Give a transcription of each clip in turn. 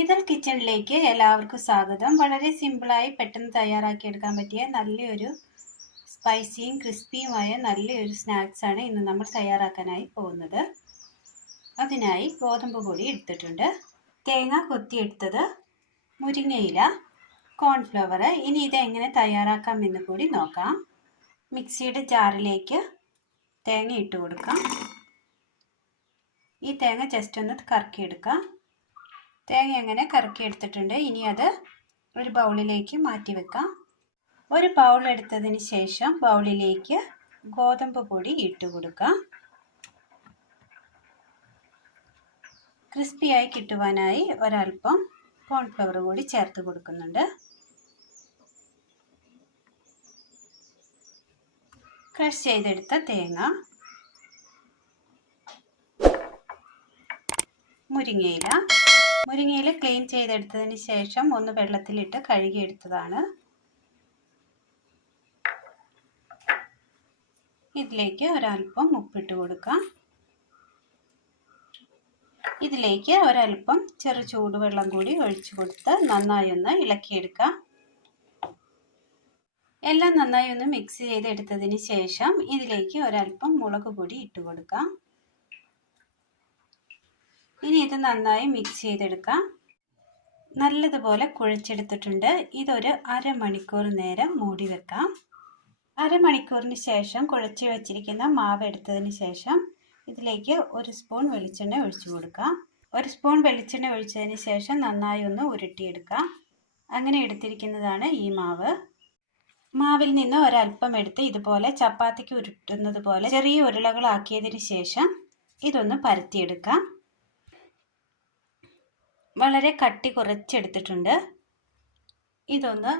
ഇതൽ കിച്ചണിലേക്ക് എല്ലാവർക്കും സ്വാഗതം. വളരെ സിമ്പിളായി പെട്ടെന്ന് തയ്യാറാക്കിയെടുക്കാൻ പറ്റിയ നല്ലൊരു സ്പൈസിയും ക്രിസ്പിയുമായ നല്ലൊരു സ്നാക്സാണ് ഇന്ന് നമ്മൾ തയ്യാറാക്കാനായി പോകുന്നത്. അതിനായി ഗോതമ്പ് പൊടി എടുത്തിട്ടുണ്ട്. തേങ്ങ കൊത്തിയെടുത്തത് മുരിങ്ങയില കോൺഫ്ലവർ ഇനി ഇതെങ്ങനെ തയ്യാറാക്കാം എന്ന് കൂടി നോക്കാം. മിക്സിയുടെ ജാറിലേക്ക് തേങ്ങ ഇട്ട് കൊടുക്കാം. ഈ തേങ്ങ ജസ്റ്റ് ഒന്ന് കറക്കിയെടുക്കാം. തേങ്ങ അങ്ങനെ കറക്കി എടുത്തിട്ടുണ്ട്. ഇനി അത് ഒരു ബൗളിലേക്ക് മാറ്റി വെക്കാം. ഒരു ബൗൾ എടുത്തതിന് ശേഷം ബൗളിലേക്ക് ഗോതമ്പ് പൊടി ഇട്ട് കൊടുക്കാം. ക്രിസ്പിയായി കിട്ടുവാനായി ഒരൽപ്പം കോൺഫ്ലവർ കൂടി ചേർത്ത് കൊടുക്കുന്നുണ്ട്. ക്രഷ് ചെയ്തെടുത്ത തേങ്ങ മുരിങ്ങയില മുരിങ്ങയില ക്ലീൻ ചെയ്തെടുത്തതിന് ശേഷം ഒന്ന് വെള്ളത്തിലിട്ട് കഴുകിയെടുത്തതാണ്. ഇതിലേക്ക് ഒരൽപ്പം ഉപ്പിട്ട് കൊടുക്കാം. ഇതിലേക്ക് ഒരൽപ്പം ചെറു ചൂടുവെള്ളം കൂടി ഒഴിച്ചു കൊടുത്ത് നന്നായി ഒന്ന് ഇളക്കിയെടുക്കാം. എല്ലാം നന്നായി ഒന്ന് മിക്സ് ചെയ്തെടുത്തതിന് ശേഷം ഇതിലേക്ക് ഒരൽപ്പം മുളക് പൊടി ഇട്ട് കൊടുക്കാം. ഇനി ഇത് നന്നായി മിക്സ് ചെയ്തെടുക്കാം. നല്ലതുപോലെ കുഴച്ചെടുത്തിട്ടുണ്ട്. ഇതൊരു അരമണിക്കൂർ നേരം മൂടി വെക്കാം. അരമണിക്കൂറിന് ശേഷം കുഴച്ച് വെച്ചിരിക്കുന്ന മാവ് എടുത്തതിന് ശേഷം ഇതിലേക്ക് ഒരു സ്പൂൺ വെളിച്ചെണ്ണ ഒഴിച്ചു കൊടുക്കാം. ഒരു സ്പൂൺ വെളിച്ചെണ്ണ ഒഴിച്ചതിന് ശേഷം നന്നായി ഒന്ന് ഉരുട്ടിയെടുക്കാം. അങ്ങനെ എടുത്തിരിക്കുന്നതാണ് ഈ മാവ്. മാവിൽ നിന്ന് ഒരല്പം എടുത്ത് ഇതുപോലെ ചപ്പാത്തിക്ക് ഉരുട്ടുന്നത് പോലെ ചെറിയ ഉരുളകളാക്കിയതിന് ശേഷം ഇതൊന്ന് പരത്തിയെടുക്കാം. വളരെ കട്ടി കുറച്ചെടുത്തിട്ടുണ്ട്. ഇതൊന്ന്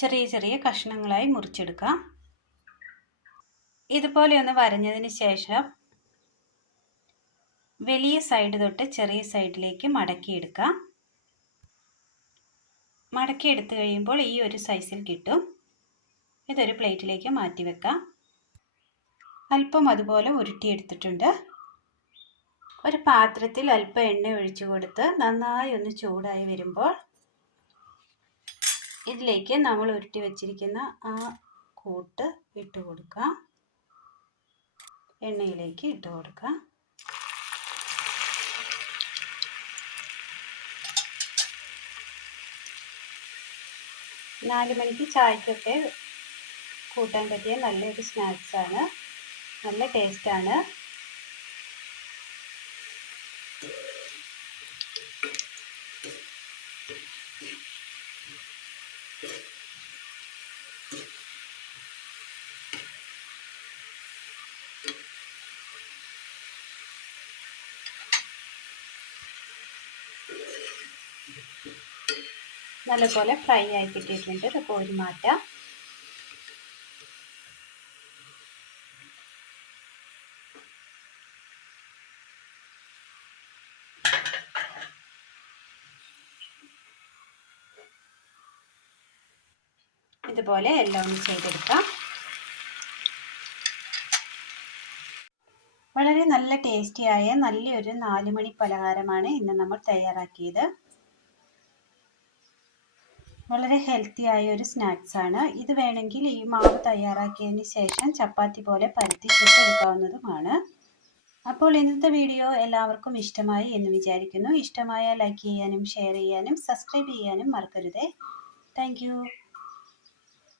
ചെറിയ ചെറിയ കഷ്ണങ്ങളായി മുറിച്ചെടുക്കാം. ഇതുപോലെ ഒന്ന് വരഞ്ഞതിന് ശേഷം വലിയ സൈഡ് തൊട്ട് ചെറിയ സൈഡിലേക്ക് മടക്കിയെടുക്കാം. മടക്കിയെടുത്ത് കഴിയുമ്പോൾ ഈ ഒരു സൈസിൽ കിട്ടും. ഇതൊരു പ്ലേറ്റിലേക്ക് മാറ്റി വെക്കാം അല്പം അതുപോലെ ഉരുട്ടിയെടുത്തിട്ടുണ്ട്. ഒരു പാത്രത്തിൽ അല്പം എണ്ണ ഒഴിച്ചു കൊടുത്ത് നന്നായി ഒന്ന് ചൂടായി വരുമ്പോൾ ഇതിലേക്ക് നമ്മൾ ഉരുട്ടി വെച്ചിരിക്കുന്ന ആ കൂട്ട് ഇട്ട് കൊടുക്കാം. എണ്ണയിലേക്ക് ഇട്ട് കൊടുക്കാം. നാല് മണിക്ക് ചായക്കൊക്കെ കൂട്ടാൻ പറ്റിയ നല്ലൊരു സ്നാക്സാണ്. നല്ല ടേസ്റ്റാണ്. നല്ലപോലെ ഫ്രൈ ആയി കിട്ടിയിട്ടുണ്ട്. ഇത് കോരി മാറ്റാം. ഇതുപോലെ എല്ലാം ഒന്ന് ചെയ്തെടുക്കാം. വളരെ നല്ല ടേസ്റ്റിയായ നല്ലൊരു നാലുമണി പലഹാരമാണ് ഇന്ന് നമ്മൾ തയ്യാറാക്കിയത്. വളരെ ഹെൽത്തി ആയ ഒരു സ്നാക്സ് ആണ്. ഇത് വേണമെങ്കിൽ ഈ മാവ് തയ്യാറാക്കിയതിന് ശേഷം ചപ്പാത്തി പോലെ പരത്തി ചുട്ടെടുക്കാവുന്നതുമാണ്. അപ്പോൾ ഇന്നത്തെ വീഡിയോ എല്ലാവർക്കും ഇഷ്ടമായി എന്ന് വിചാരിക്കുന്നു. ഇഷ്ടമായ ലൈക്ക് ചെയ്യാനും ഷെയർ ചെയ്യാനും സബ്സ്ക്രൈബ് ചെയ്യാനും മറക്കരുതേ. താങ്ക്